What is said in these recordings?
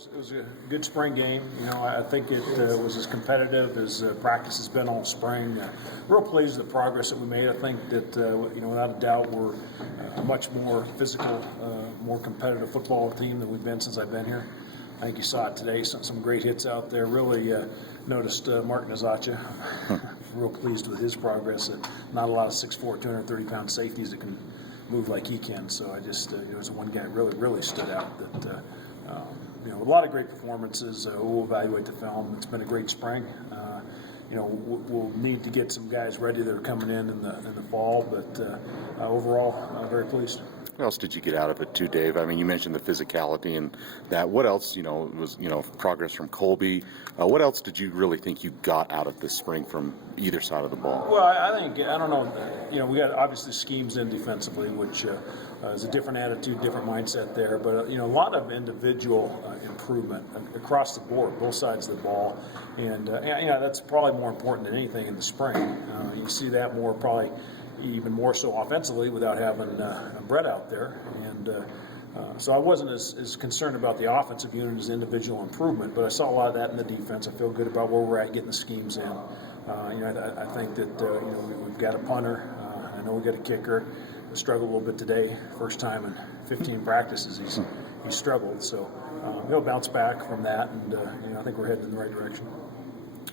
It was a good spring game. I think it was as competitive as practice has been all spring. Real pleased with the progress that we made. I think that, without a doubt, we're a much more physical, more competitive football team than we've been since I've been here. I think you saw it today. Some great hits out there. Really noticed Mark Nazacha. Real pleased with his progress. Not a lot of 6'4", 230-pound safeties that can move like he can. So I just, there's one guy that really stood out that, a lot of great performances. We'll evaluate the film. It's been a great spring. We'll need to get some guys ready that are coming in the fall, but overall, very pleased. What else did you get out of it too, Dave? I mean, you mentioned the physicality and that. What else, was, progress from Colby. What else did you really think you got out of this spring from either side of the ball? Well, I don't know. We got obviously schemes in defensively, which is a different attitude, different mindset there. But, a lot of individual improvement across the board, both sides of the ball. And, that's probably more important than anything in the spring. You see that probably even more so offensively without having Brett out there. And so I wasn't as concerned about the offensive unit as individual improvement, but I saw a lot of that in the defense. I feel good about where we're at getting the schemes in. I think that we've got a punter. I know we got a kicker. We struggled a little bit today. First time in 15 practices he's struggled. So he'll bounce back from that, and I think we're heading in the right direction.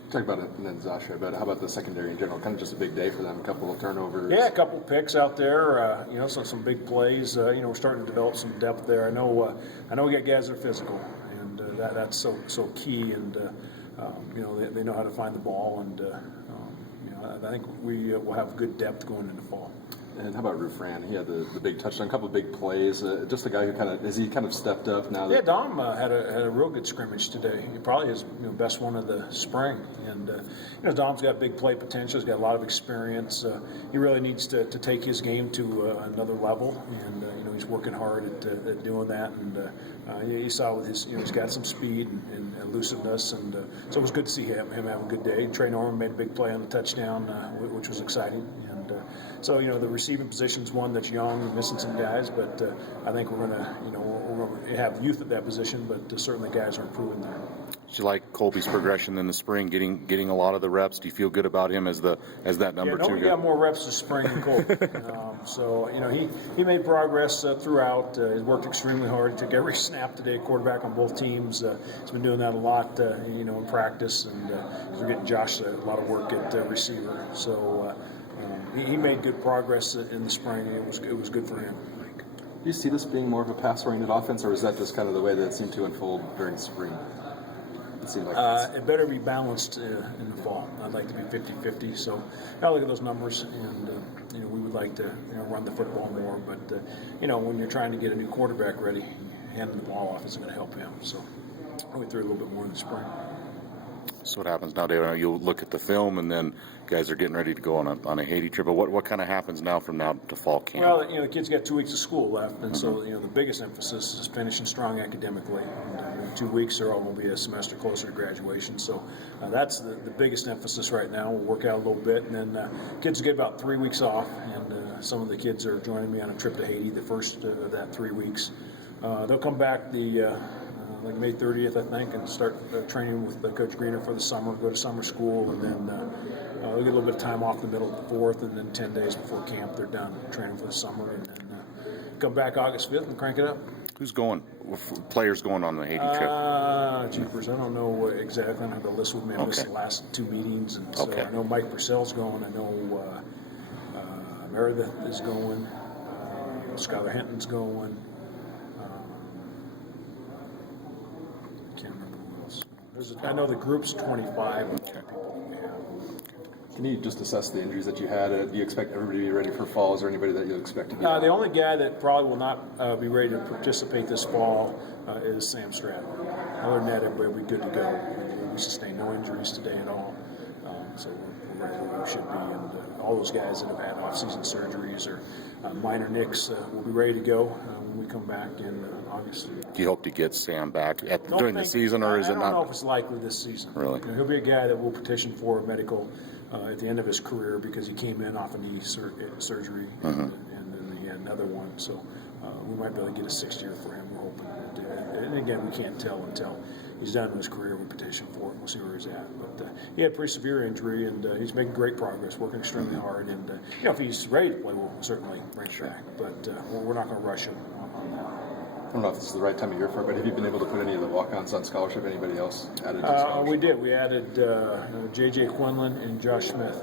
Talk about it and then Zasha, but how about the secondary in general? Kind of just a big day for them. A couple of turnovers. Yeah, a couple of picks out there. Some big plays. We're starting to develop some depth there. I know we got guys that are physical, and that's so key. And they know how to find the ball, and I think we will have good depth going into fall. And how about Rufran? He had the big touchdown, a couple of big plays. Just a guy who kind of stepped up now. Yeah, Dom had a real good scrimmage today. He probably his best one of the spring. And Dom's got big play potential. He's got a lot of experience. He really needs to take his game to another level. And he's working hard at doing that. And you saw with his he's got some speed and elusiveness. And so it was good to see him have a good day. Trey Norman made a big play on the touchdown, which was exciting. And so the receiving position's one that's young, we're missing some guys, but I think we're going to have youth at that position, but certainly guys are improving there. Did you like Colby's progression in the spring, getting a lot of the reps? Do you feel good about him as that number 2 guy? Nobody got more reps this spring than Colby. So he made progress throughout. He's worked extremely hard. He took every snap today, quarterback on both teams. He's been doing that a lot, in practice, and we're getting Josh a lot of work at receiver. So. He made good progress in the spring. It was good for him. Do you see this being more of a pass-oriented offense, or is that just kind of the way that it seemed to unfold during spring? It seemed like it better be balanced in the fall. I'd like to be 50-50. So I look at those numbers, and we would like to run the football more. But when you're trying to get a new quarterback ready, handing the ball off isn't going to help him. So we threw a little bit more in the spring. So what happens now, David? You'll look at the film, and then guys are getting ready to go on a Haiti trip. But what kind of happens now from now to fall camp? Well, the kids got 2 weeks of school left, and so the biggest emphasis is finishing strong academically. And 2 weeks are all going to be a semester closer to graduation. So that's the biggest emphasis right now. We'll work out a little bit, and then kids get about 3 weeks off. And some of the kids are joining me on a trip to Haiti the first of that 3 weeks. They'll come back like May 30th, I think, and start training with Coach Greener for the summer, go to summer school, and then they'll get a little bit of time off the middle of the 4th, and then 10 days before camp, they're done training for the summer, and then come back August 5th and crank it up. Who's going? Players going on the Haiti trip? Jeepers, I don't know exactly. I don't have the list with me. I missed the last 2 meetings, and so I know Mike Purcell's going. I know Meredith is going. Skylar Hinton's going. I know the group's 25. Okay. Can you just assess the injuries that you had? Do you expect everybody to be ready for fall? Is there anybody that you expect to be? The only guy that probably will not be ready to participate this fall is Sam Stratton. Other than that, everybody will be good to go. We sustained no injuries today at all. So we're ready where we should be. And all those guys that have had off-season surgeries or minor nicks will be ready to go when we come back in August. Do you hope to get Sam back during the season, or is it not? I don't know if it's likely this season. Really? He'll be a guy that will petition for medical at the end of his career because he came in off a knee surgery and then he had another one. So we might be able to get a 6th year for him. We're hoping and again, we can't tell until he's done in his career. We petition for it. We'll see where he's at. But he had a pretty severe injury, and he's making great progress, working extremely hard. And if he's ready to play, we'll certainly bring him back. But we're not going to rush him on that. I don't know if this is the right time of year for it, but have you been able to put any of the walk-ons on scholarship? Anybody else added to scholarship? We did. We added J.J. Quinlan and Josh Smith.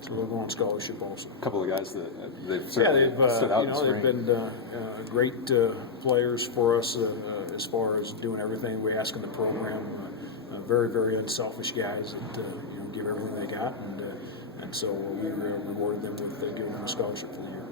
So they'll go on scholarship also. A couple of guys that they've certainly stood out in the spring. They've been great players for us as far as doing everything we ask in the program. Very, very unselfish guys that give everything they got, and so we rewarded them with giving them a scholarship for the year.